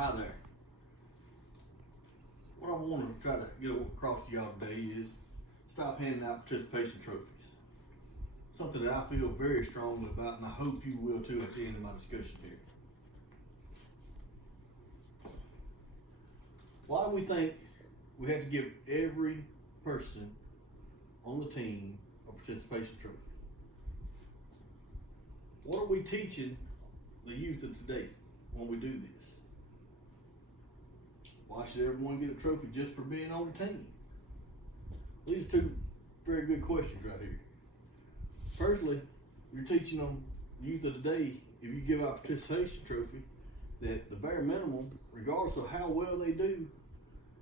Hi there. What I want to try to get across to y'all today is stop handing out participation trophies. Something that I feel very strongly about, and I hope you will too at the end of my discussion here. Why do we think we have to give every person on the team a participation trophy? What are we teaching the youth of today when we do this? Why should everyone get a trophy just for being on the team? These are two very good questions right here. Firstly, you're teaching them, the youth of today, if you give out a participation trophy, that the bare minimum, regardless of how well they do,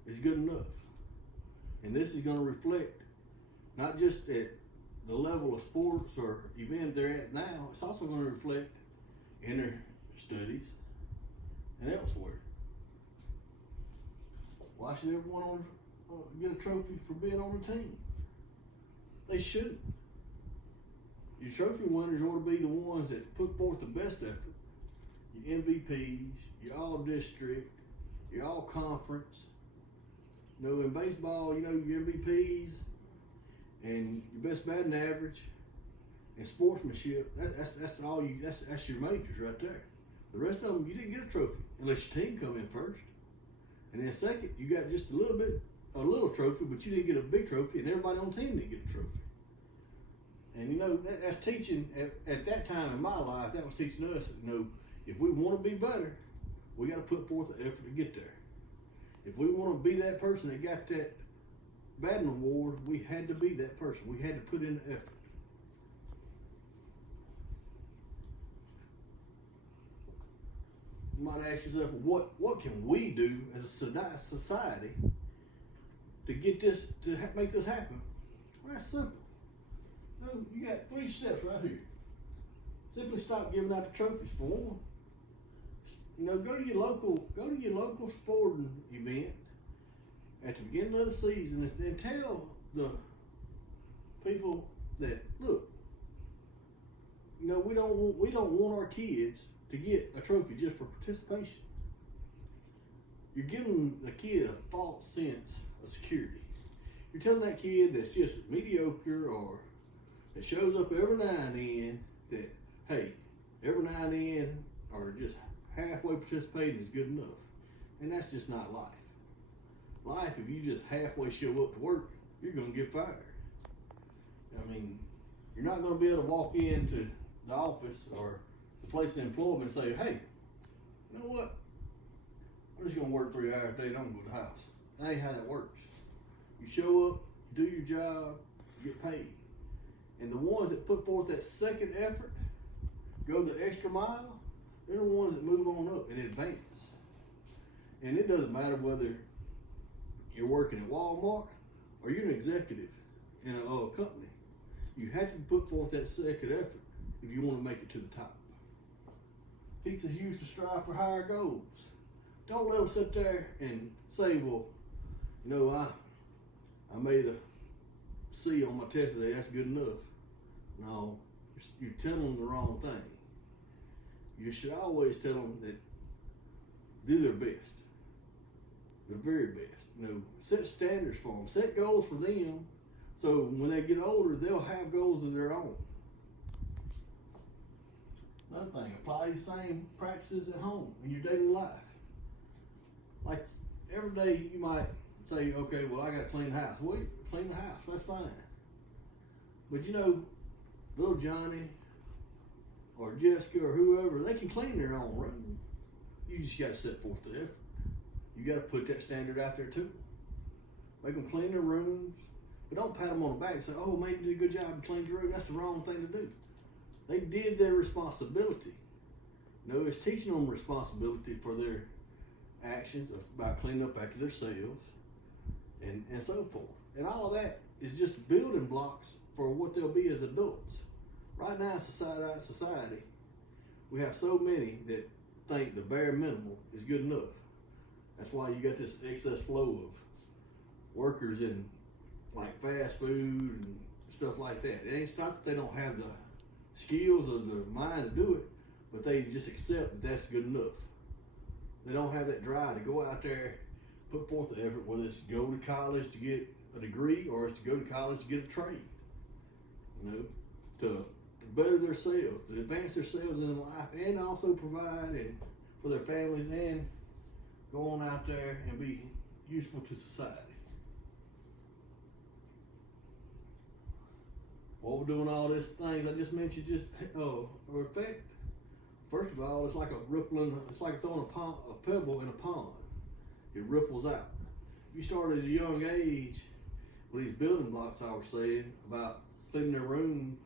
is good enough. And this is going to reflect not just at the level of sports or event they're at now, it's also going to reflect in their studies and elsewhere. Why should everyone get a trophy for being on the team? They shouldn't. Your trophy winners ought to be the ones that put forth the best effort. Your MVPs, your all district, your all conference. You know, in baseball, you know, your MVPs and your best batting average and sportsmanship, that's all you, that's your majors right there. The rest of them, you didn't get a trophy unless your team come in first. And then second, you got just a little trophy, but you didn't get a big trophy, and everybody on the team didn't get a trophy. And you know, that's teaching, at that time in my life, that was teaching us, you know, if we want to be better, we got to put forth the effort to get there. If we want to be that person that got that batting award, we had to be that person. We had to put in the effort. You might ask yourself, what can we do as a society to get this, to make this happen? Well, that's simple. No, you got 3 steps right here. Simply stop giving out the trophies for one. You know, go to your local sporting event at the beginning of the season and tell the people that, look, you know, we don't want our kids to get a trophy just for participation. You're giving the kid a false sense of security. You're telling that kid that's just mediocre or that shows up every now and then that, hey, every now and then or just halfway participating is good enough. And that's just not life. Life, if you just halfway show up to work, you're going to get fired. I mean, you're not going to be able to walk into the office or the place of employment and say, hey, you know what? I'm just going to work 3 hours a day and I'm going to go to the house. That ain't how that works. You show up, you do your job, you get paid. And the ones that put forth that second effort, go the extra mile, they're the ones that move on up and advance. And it doesn't matter whether you're working at Walmart or you're an executive in a company. You have to put forth that second effort if you want to make it to the top. Teach the youth to strive for higher goals. Don't let them sit there and say, well, you know, I made a C on my test today, that's good enough. No, you're telling them the wrong thing. You should always tell them that do their best, their very best. You know, set standards for them, set goals for them, so when they get older, they'll have goals of their own. Another thing, apply these same practices at home in your daily life. Like every day you might say, okay, well, I got to clean the house. Well, clean the house, that's fine. But you know, little Johnny or Jessica or whoever, they can clean their own room. You just got to set forth the effort. You got to put that standard out there too. Make them clean their rooms, but don't pat them on the back and say, oh man, you did a good job and cleaned your room. That's the wrong thing to do. They did their responsibility. No, it's teaching them responsibility for their actions by cleaning up after themselves and so forth. And all of that is just building blocks for what they'll be as adults. Right now in society, we have so many that think the bare minimum is good enough. That's why you got this excess flow of workers in like fast food and stuff like that. It's not that they don't have the skills or the mind to do it, but they just accept that that's good enough. they don't have that drive to go out there, put forth the effort, whether it's to go to college to get a degree or it's to go to college to get a trade. You know, to better themselves, to advance themselves in life, and also provide for their families and go on out there and be useful to society. While we're doing all these things I just mentioned, just effect. First of all, it's like it's like throwing a pebble in a pond. It ripples out. You start at a young age with these building blocks I was saying about cleaning their room.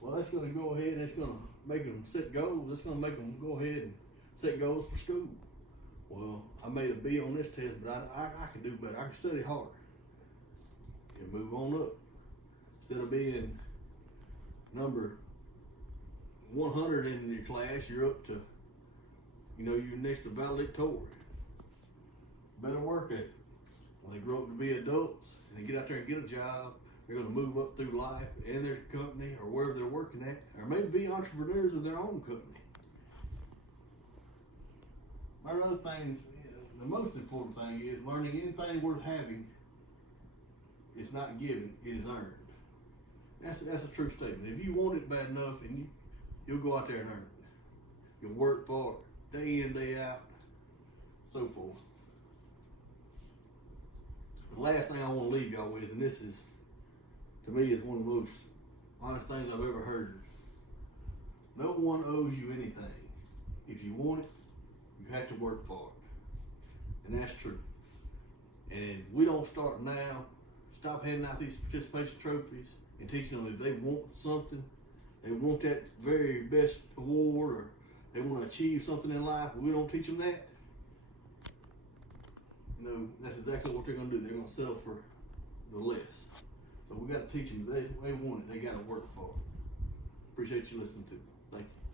Well, that's going to go ahead and it's going to make them set goals. It's going to make them go ahead and set goals for school. Well, I made a B on this test, but I can do better. I can study harder and move on up. Instead of being number 100 in your class, you're up to, you're next to valedictorian. Better work ethic. When they grow up to be adults and they get out there and get a job, they're going to move up through life in their company or wherever they're working at, or maybe be entrepreneurs of their own company. My other thing, the most important thing is learning anything worth having. It's not given, it is earned. That's a true statement. If you want it bad enough, and you'll go out there and earn it. You'll work for it, day in, day out, so forth. The last thing I want to leave y'all with, and this is, to me, is one of the most honest things I've ever heard. No one owes you anything. If you want it, you have to work for it. And that's true. And if we don't start now, stop handing out these participation trophies and teaching them if they want something, they want that very best award, or they want to achieve something in life, but we don't teach them that, that's exactly what they're going to do. They're going to settle for the less. So we got to teach them if they want it, they got to work for it. Appreciate you listening to me. Thank you.